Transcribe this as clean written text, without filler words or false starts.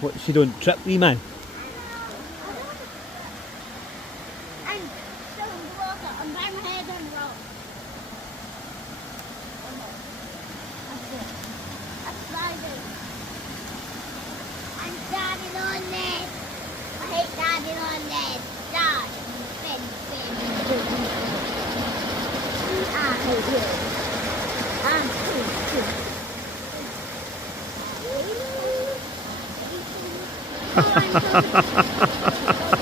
What, she don't trip, wee man? I'm still in the water. I'm banging my head on the rock. That's it. I'm sliding. I'm standing on lead. I hate standing on lead. Dad. Spin, spin, spin. I hate you. I'm too. Oh, I'm so